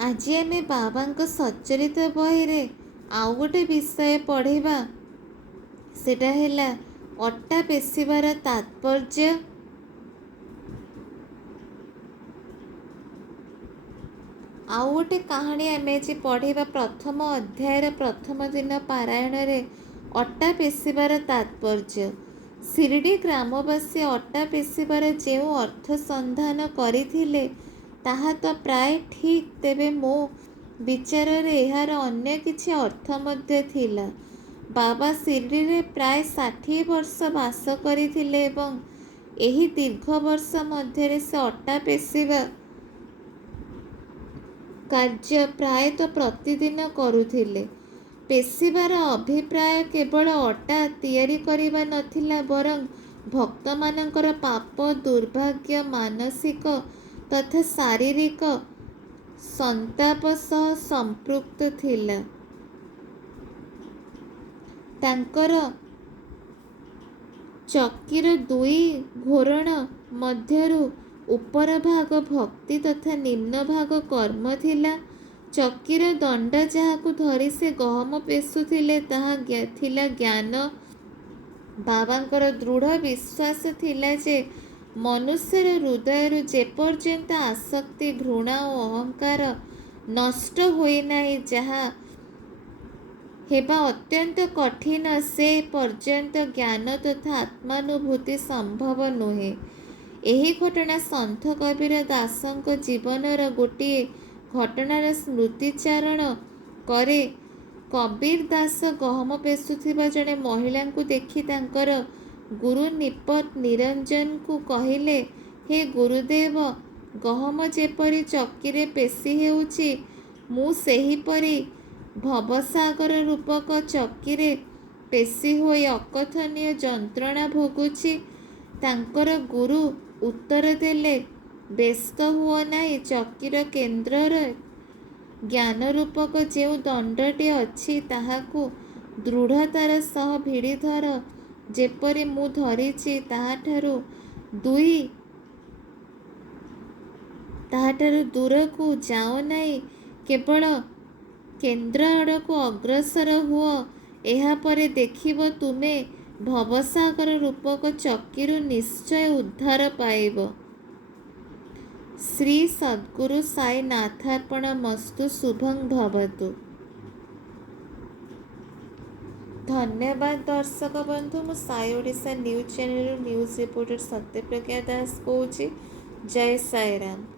ଆଜି ଆମେ ବାବାଙ୍କ ସଚ୍ଚରିତ ବହିରେ ଆଉ ଗୋଟେ ବିଷୟ ପଢ଼ିବା। ସେଟା ହେଲା ଅଟା ପେଷିବାର ତାତ୍ପର୍ଯ୍ୟ। ଆଉ ଗୋଟେ କାହାଣୀ ଆମେ ଆଜି ପଢ଼ିବା ପ୍ରଥମ ଅଧ୍ୟାୟର ପ୍ରଥମ ଦିନ ପାରାୟଣରେ ଅଟା ପେଷିବାର ତାତ୍ପର୍ଯ୍ୟ। ଶିରିଡ଼ି ଗ୍ରାମବାସୀ ଅଟା ପେଷିବାର ଯେଉଁ ଅର୍ଥ ସନ୍ଧାନ କରିଥିଲେ ତାହା ତ ପ୍ରାୟ ଠିକ୍, ତେବେ ମୋ ବିଚାରରେ ଏହାର ଅନ୍ୟ କିଛି ଅର୍ଥ ମଧ୍ୟ ଥିଲା। ବାବା ଶିରିଡ଼ିରେ ପ୍ରାୟ 60 ବର୍ଷ ବାସ କରିଥିଲେ ଏବଂ ଏହି ଦୀର୍ଘ ବର୍ଷ ମଧ୍ୟରେ ସେ ଅଟା ପେଷିବା କାର୍ଯ୍ୟ ପ୍ରାୟତଃ ପ୍ରତିଦିନ କରୁଥିଲେ। ପେଷିବାର ଅଭିପ୍ରାୟ କେବଳ ଅଟା ତିଆରି କରିବା ନଥିଲା, ବରଂ ଭକ୍ତମାନଙ୍କର ପାପ, ଦୁର୍ଭାଗ୍ୟ, ମାନସିକ ତଥା ଶାରୀରିକ ସନ୍ତାପ ସହ ସମ୍ପୃକ୍ତ ଥିଲା। ତାଙ୍କର ଚକିର ଦୁଇ ଘୋରଣ ମଧ୍ୟରୁ ଉପର ଭାଗ ଭକ୍ତି ତଥା ନିମ୍ନ ଭାଗ କର୍ମ ଥିଲା। ଚକିର ଦଣ୍ଡ ଯାହାକୁ ଧରି ସେ ଗହମ ପେଷୁଥିଲେ ତାହା ଥିଲା ଜ୍ଞାନ। ବାବାଙ୍କର ଦୃଢ଼ ବିଶ୍ୱାସ ଥିଲା ଯେ ମନୁଷ୍ୟର ହୃଦୟରୁ ଯେପର୍ଯ୍ୟନ୍ତ ଆସକ୍ତି, ଘୃଣା ଓ ଅହଙ୍କାର ନଷ୍ଟ ହୋଇନାହିଁ, ଯାହା ହେବା ଅତ୍ୟନ୍ତ କଠିନ, ସେ ପର୍ଯ୍ୟନ୍ତ ଜ୍ଞାନ ତଥା ଆତ୍ମାନୁଭୂତି ସମ୍ଭବ ନୁହେଁ। ଏହି ଘଟଣା ସନ୍ଥ କବୀର ଦାସଙ୍କ ଜୀବନର ଗୋଟିଏ ଘଟଣାର ସ୍ମୃତିଚାରଣ କରେ। କବୀର ଦାସ ଗହମ ପେଷୁଥିବା ଜଣେ ମହିଳାଙ୍କୁ ଦେଖି ତାଙ୍କର ଗୁରୁ ନିପଟ ନିରଞ୍ଜନଙ୍କୁ କହିଲେ, ହେ ଗୁରୁଦେବ, ଗହମ ଯେପରି ଚକିରେ ପେଷି ହେଉଛି, ମୁଁ ସେହିପରି ଭବସାଗର ରୂପକ ଚକିରେ ପେଷି ହୋଇ ଅକଥନୀୟ ଯନ୍ତ୍ରଣା ଭୋଗୁଛି। ତାଙ୍କର ଗୁରୁ ଉତ୍ତର ଦେଲେ, ବ୍ୟସ୍ତ ହୁଅ ନାହିଁ, ଚକିର କେନ୍ଦ୍ରରେ ଜ୍ଞାନ ରୂପକ ଯେଉଁ ଦଣ୍ଡଟି ଅଛି ତାହାକୁ ଦୃଢ଼ତାର ସହ ଭିଡ଼ି ଧର। ଯେପରି ମୁଁ ଧରିଛି, ତାହାଠାରୁ ଦୂରକୁ ଯାଅ ନାହିଁ, କେବଳ କେନ୍ଦ୍ର ଆଡ଼କୁ ଅଗ୍ରସର ହୁଅ। ଏହାପରେ ଦେଖିବ ତୁମେ ଭବସାଗର ରୂପକ ଚକିରୁ ନିଶ୍ଚୟ ଉଦ୍ଧାର ପାଇବ। ଶ୍ରୀ ସଦ୍ଗୁରୁ ସାଇ ନାଥାର୍ପଣମସ୍ତୁ। ଶୁଭଂ ଭବତୁ। ଧନ୍ୟବାଦ ଦର୍ଶକ ବନ୍ଧୁ। ମୁଁ ସାଇ ଓଡ଼ିଶା ନ୍ୟୁଜ୍ ଚ୍ୟାନେଲରୁ ନ୍ୟୁଜ୍ ରିପୋର୍ଟର ସତ୍ୟପ୍ରଜ୍ଞା ଦାସ କହୁଛି। ଜୟ ସାଇରାମ।